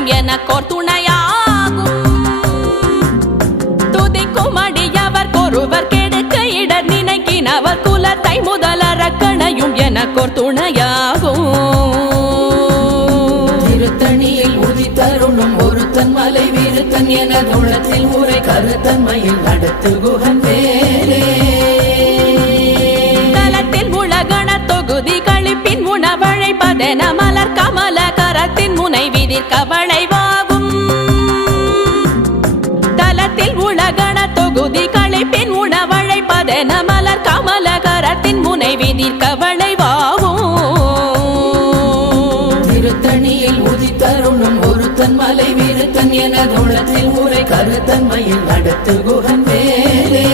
கணையும் எனக்கோர் துணையாகும். துதிக்கும் அடியவர் கொருவர் கெடுக்க இடர் நினைக்கினவர் குலத்தை முதலற கணையும் எனக்கோர் துணையாகும். திருத்தணியில் உதித்தருளும் ஒருத்தன் மலை விருத்தன் என துளத்தில் உரை கருத்தன்மையில் நடத்து குகன் வேலே. தலத்தில் உலகண தொகுதி கழிப்பின் உணவழைப்பதென மலர் கமல கரத்தின் முனை விதிர் கவளைவாகும். தலத்தில் உலகண தொகுதி கழிப்பின் உணவழைப்பதென மலர் கமல கரத்தின் முனை விதிர் கவளைவாகும். திருத்தணியில் உதித்தருளும் ஒருத்தன் மலை விருத்தன் என துளத்தில் உரை கருத்தன்மையில் நடத்து குகன் வேலே.